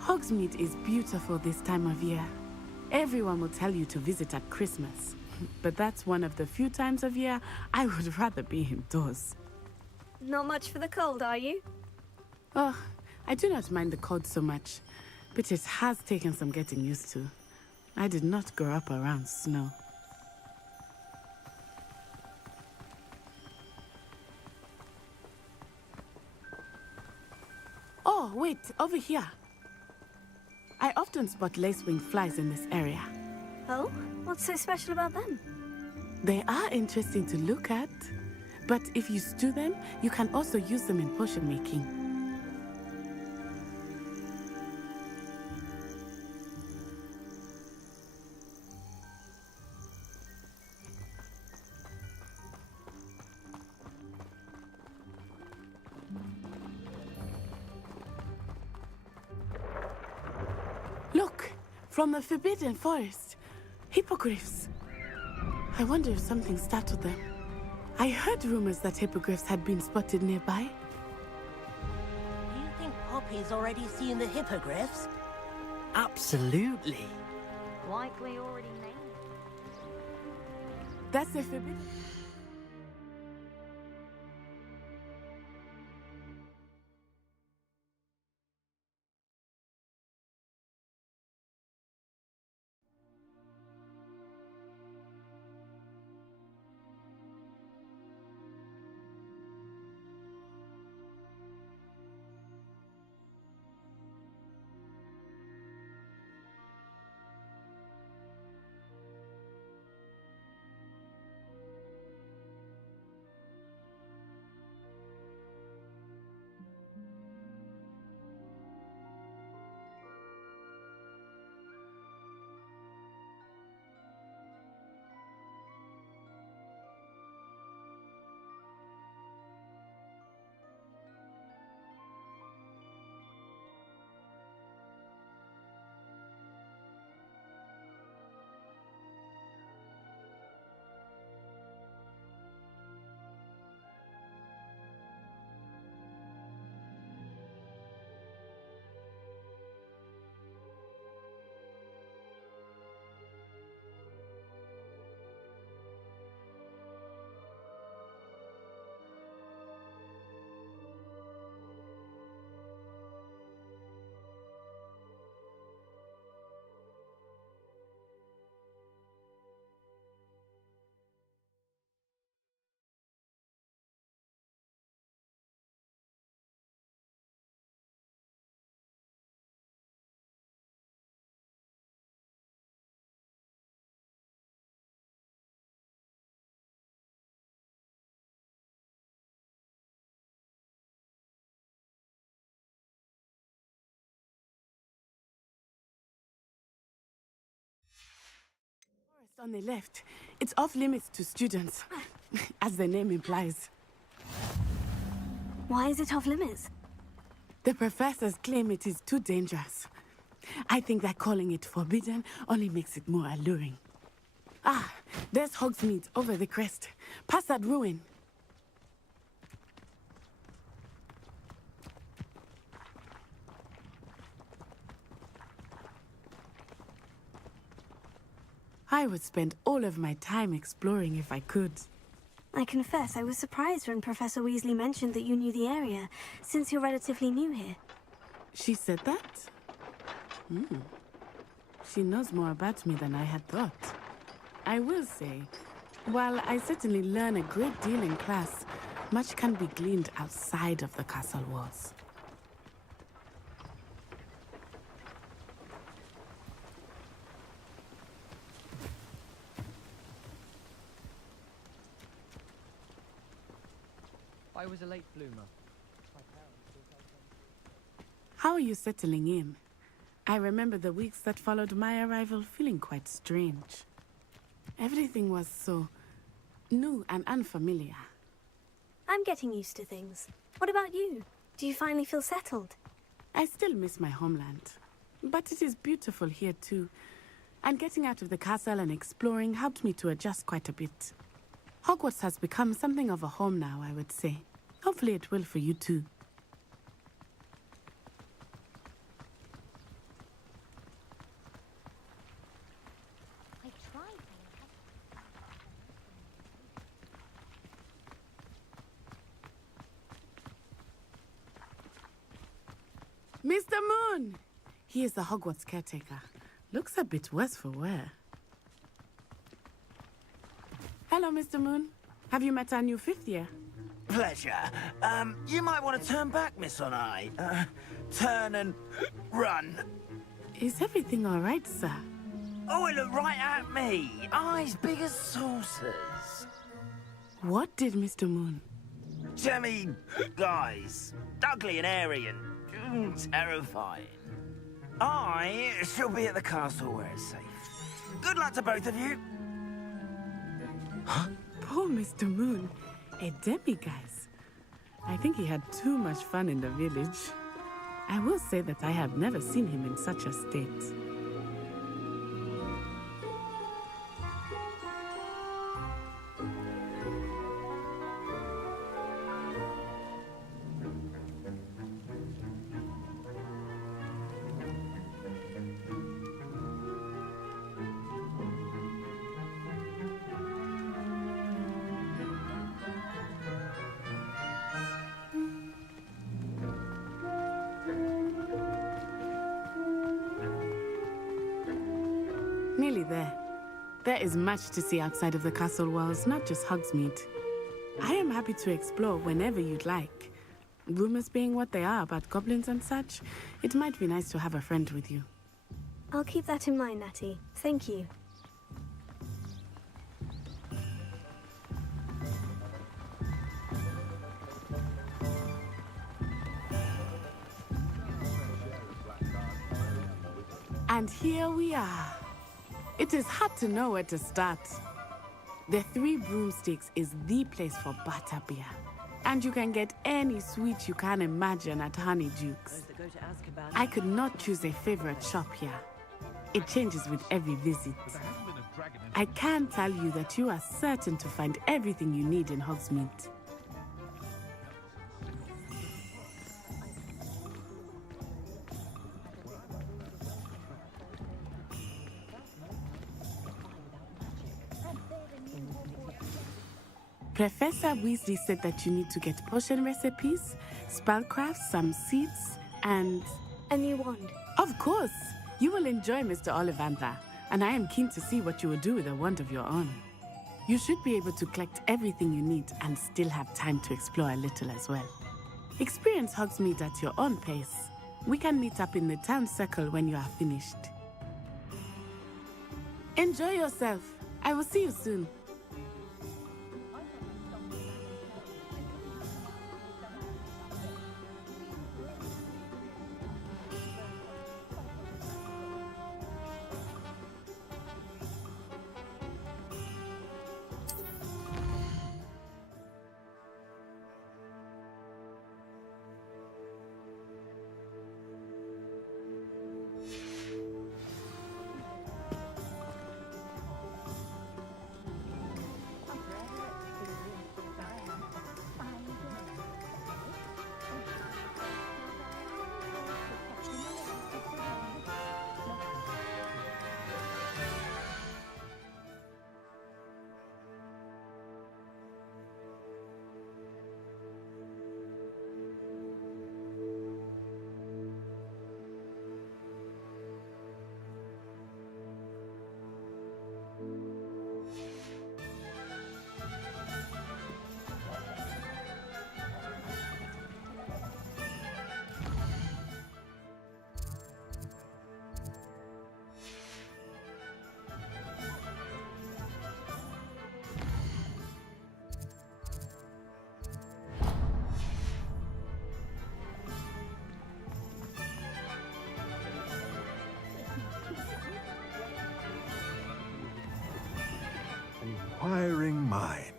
Hogsmeade is beautiful this time of year. Everyone will tell you to visit at Christmas. But that's one of the few times of year I would rather be indoors. Not much for the cold, are you? Oh, I do not mind the cold so much, but it has taken some getting used to. I did not grow up around snow. Oh, wait, over here. I often spot lacewing flies in this area. Oh? What's so special about them? They are interesting to look at, but if you stew them, you can also use them in potion making. Look, from the Forbidden Forest. Hippogriffs. I wonder if something startled them. I heard rumors that hippogriffs had been spotted nearby. Do you think Poppy's already seen the hippogriffs? Absolutely. Like we already named. That's the Forbidden... On the left, it's off limits to students, as the name implies. Why is it off limits? The professors claim it is too dangerous. I think that calling it forbidden only makes it more alluring. Ah, there's Hogsmeade over the crest, past that ruin. I would spend all of my time exploring if I could. I confess I was surprised when Professor Weasley mentioned that you knew the area, since you're relatively new here. She said that? She knows more about me than I had thought. I will say, while I certainly learn a great deal in class, much can be gleaned outside of the castle walls. I was a late bloomer. How are you settling in? I remember the weeks that followed my arrival feeling quite strange. Everything was so new and unfamiliar. I'm getting used to things. What about you? Do you finally feel settled? I still miss my homeland, but it is beautiful here too. And getting out of the castle and exploring helped me to adjust quite a bit. Hogwarts has become something of a home now, I would say. Hopefully it will for you too. I tried. Mr. Moon! He is the Hogwarts caretaker. Looks a bit worse for wear. Hello, Mr. Moon. Have you met our new fifth year? Pleasure. You might want to turn back, Miss On-Eye. Turn and run. Is everything all right, sir? Oh, it looked right at me. Eyes big as saucers. What did Mr. Moon? Jemmy guys. Ugly and airy and terrifying. I shall be at the castle where it's safe. Good luck to both of you. Poor Mr. Moon. A demiguise. I think he had too much fun in the village. I will say that I have never seen him in such a state. nearly there. There is much to see outside of the castle walls, not just Hogsmeade. I am happy to explore whenever you'd like. Rumors being what they are about goblins and such, it might be nice to have a friend with you. I'll keep that in mind, Natty. Thank you. And here we are. It is hard to know where to start. The Three Broomsticks is the place for butterbeer. And you can get any sweet you can imagine at Honeyduke's. I could not choose a favorite shop here. It changes with every visit. I can tell you that you are certain to find everything you need in Hogsmeade. Professor Weasley said that you need to get potion recipes, spellcrafts, some seeds, and... a new wand. Of course! You will enjoy Mr. Ollivander, and I am keen to see what you will do with a wand of your own. You should be able to collect everything you need and still have time to explore a little as well. Experience Hogsmeade at your own pace. We can meet up in the town circle when you are finished. Enjoy yourself. I will see you soon. Inquiring mind.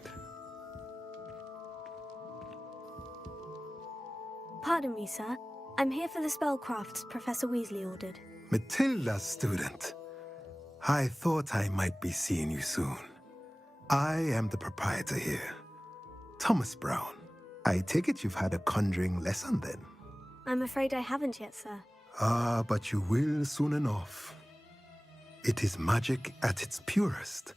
Pardon me, sir. I'm here for the spellcrafts Professor Weasley ordered. Matilda, student. I thought I might be seeing you soon. I am the proprietor here, Thomas Brown. I take it you've had a conjuring lesson then? I'm afraid I haven't yet, sir. Ah, but you will soon enough. It is magic at its purest,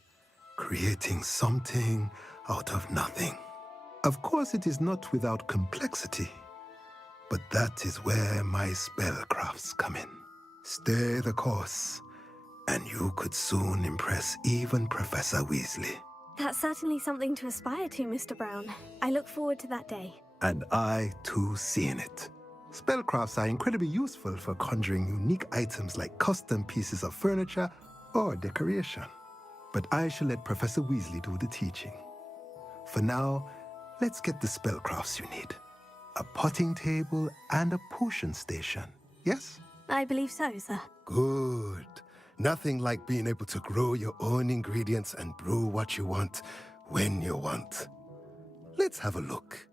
creating something out of nothing. Of course, it is not without complexity, but that is where my spellcrafts come in. Stay the course, and you could soon impress even Professor Weasley. That's certainly something to aspire to, Mr. Brown. I look forward to that day. And I, too, seeing it. Spellcrafts are incredibly useful for conjuring unique items like custom pieces of furniture or decoration. But I shall let Professor Weasley do the teaching. For now, let's get the spellcrafts you need. A potting table and a potion station, yes? I believe so, sir. Good. Nothing like being able to grow your own ingredients and brew what you want when you want. Let's have a look.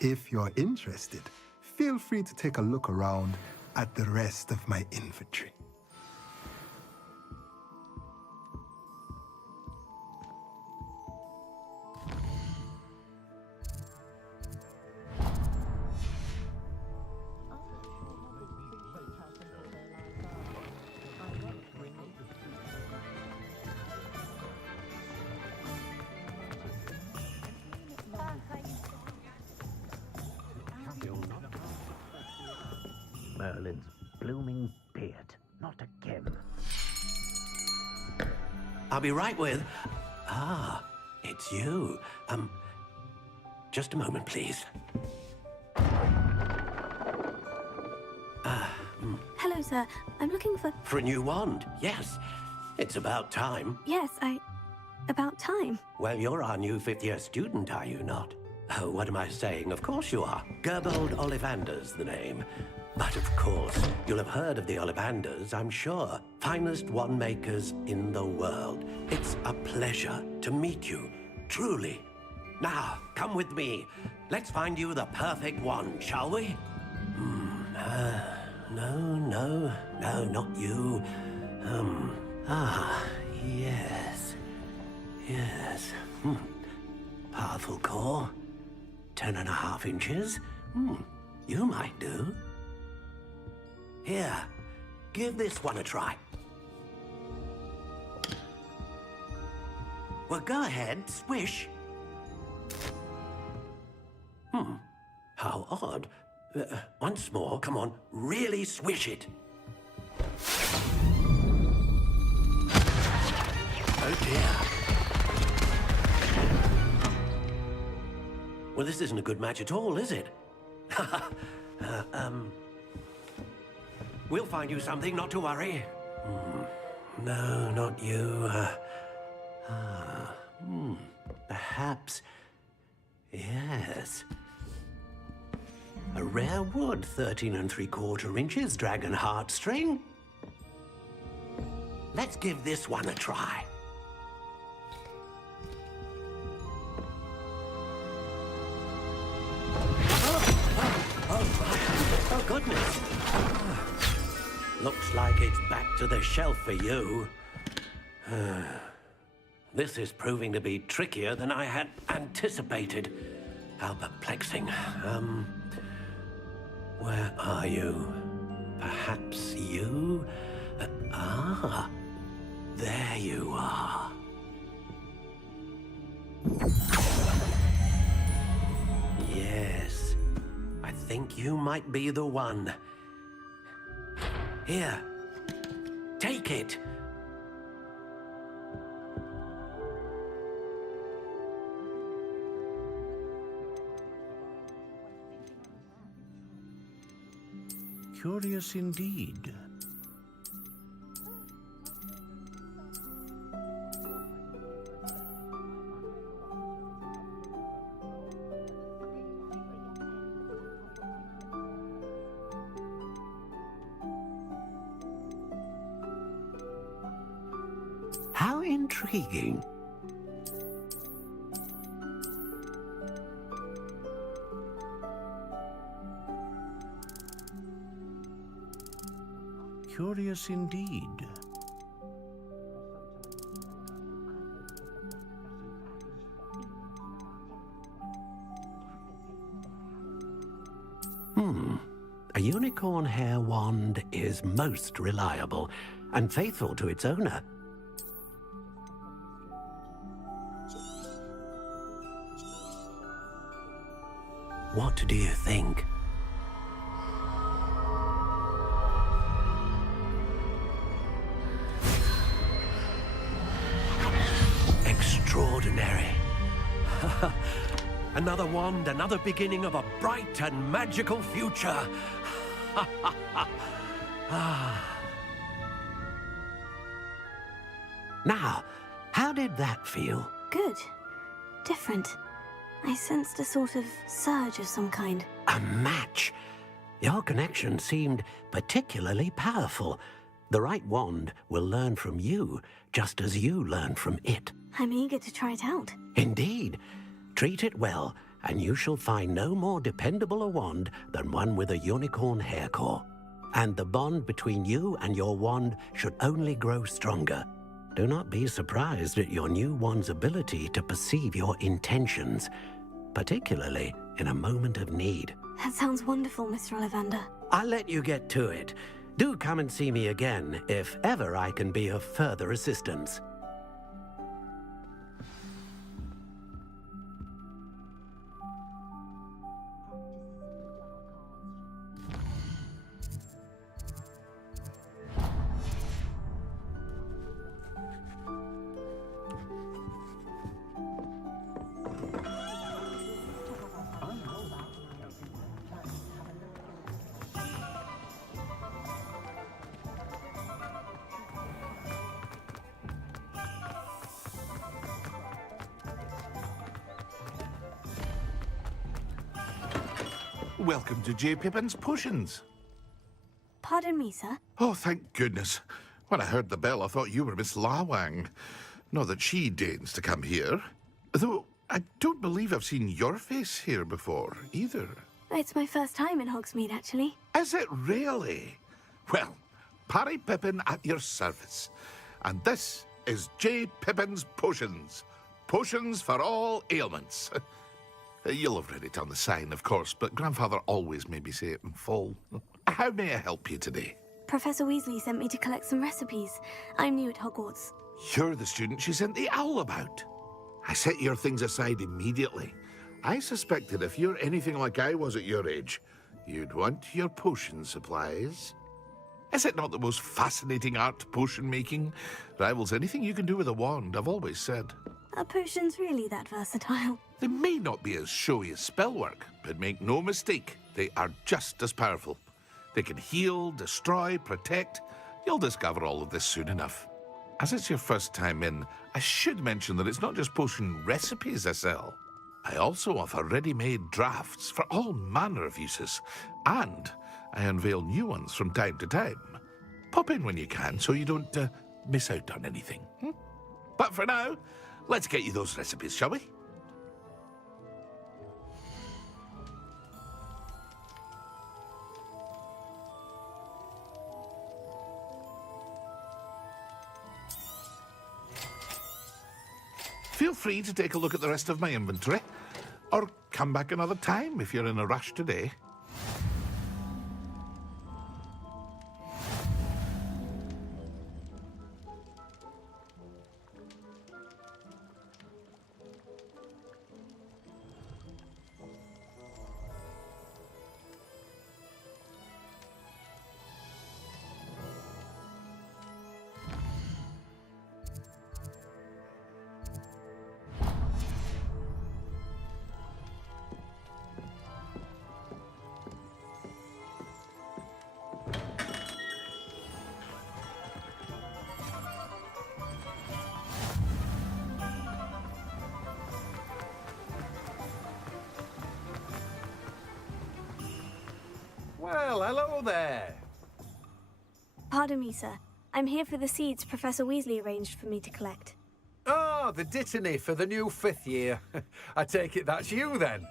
If you're interested, feel free to take a look around at the rest of my inventory. Merlin's blooming beard. Not again. I'll be right with... Ah, it's you. Just a moment, please. Hello, sir. I'm looking for... For a new wand, yes. It's about time. Yes, about time. Well, you're our new fifth-year student, are you not? Oh, what am I saying? Of course you are. Gerbold Ollivander's the name. But of course, you'll have heard of the Ollivanders, I'm sure. Finest wand makers in the world. It's a pleasure to meet you, truly. Now, come with me. Let's find you the perfect wand, shall we? No, not you. Yes. Powerful core. 10.5 inches. You might do. Here, give this one a try. Well, go ahead, swish. How odd. Once more, come on, really swish it. Oh dear. Well, this isn't a good match at all, is it? We'll find you something, not to worry. No, not you. Perhaps... Yes. A rare wood, 13 3/4 inches, dragon heartstring. Let's give this one a try. Oh, goodness. Looks like it's back to the shelf for you. This is proving to be trickier than I had anticipated. How perplexing. Where are you? Perhaps you? There you are. Yes, I think you might be the one. Here, take it. Curious indeed. How intriguing. Curious indeed. A unicorn hair wand is most reliable and faithful to its owner. What do you think? Extraordinary. Another wand, another beginning of a bright and magical future. Now, how did that feel? Good. Different. I sensed a sort of surge of some kind. A match. Your connection seemed particularly powerful. The right wand will learn from you, just as you learn from it. I'm eager to try it out. Indeed. Treat it well, and you shall find no more dependable a wand than one with a unicorn hair core. And the bond between you and your wand should only grow stronger. Do not be surprised at your new wand's ability to perceive your intentions, particularly in a moment of need. That sounds wonderful, Mr. Ollivander. I'll let you get to it. Do come and see me again if ever I can be of further assistance. Welcome to J. Pippin's Potions. Pardon me, sir. Oh, thank goodness. When I heard the bell, I thought you were Miss Lawang. Not that she deigns to come here. Though, I don't believe I've seen your face here before, either. It's my first time in Hogsmeade, actually. Is it really? Well, Parry Pippin at your service. And this is J. Pippin's Potions. Potions for all ailments. You'll have read it on the sign, of course, but Grandfather always made me say it in full. How may I help you today? Professor Weasley sent me to collect some recipes. I'm new at Hogwarts. You're the student she sent the owl about. I set your things aside immediately. I suspected if you're anything like I was at your age, you'd want your potion supplies. Is it not the most fascinating art, potion making? Rivals anything you can do with a wand, I've always said. Are potions really that versatile? They may not be as showy as spellwork, but make no mistake, they are just as powerful. They can heal, destroy, protect. You'll discover all of this soon enough. As it's your first time in, I should mention that it's not just potion recipes I sell. I also offer ready-made drafts for all manner of uses, and I unveil new ones from time to time. Pop in when you can so you don't miss out on anything. But for now, let's get you those recipes, shall we? Feel free to take a look at the rest of my inventory, or come back another time if you're in a rush today. Well, hello there. Pardon me, sir. I'm here for the seeds Professor Weasley arranged for me to collect. Oh, the dittany for the new 5th year. I take it that's you, then.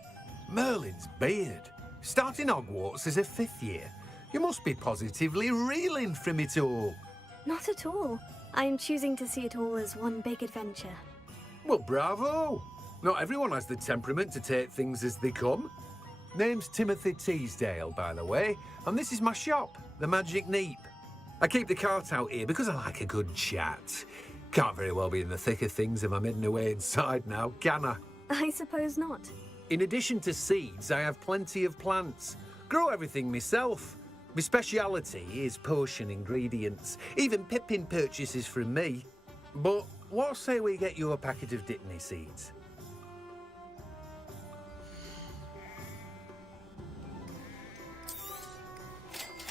Merlin's beard. Starting Hogwarts as a 5th year. You must be positively reeling from it all. Not at all. I'm choosing to see it all as one big adventure. Well, bravo. Not everyone has the temperament to take things as they come. Name's Timothy Teasdale, by the way, and this is my shop, the Magic Neep. I keep the cart out here because I like a good chat. Can't very well be in the thick of things if I'm hidden away inside now, can I? I suppose not. In addition to seeds, I have plenty of plants. Grow everything myself. My speciality is potion ingredients. Even Pippin purchases from me. But what say we get you a packet of dittany seeds?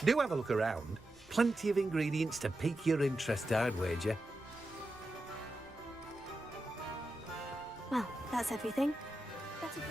Do have a look around. Plenty of ingredients to pique your interest, I'd wager. Well, that's everything. Better go.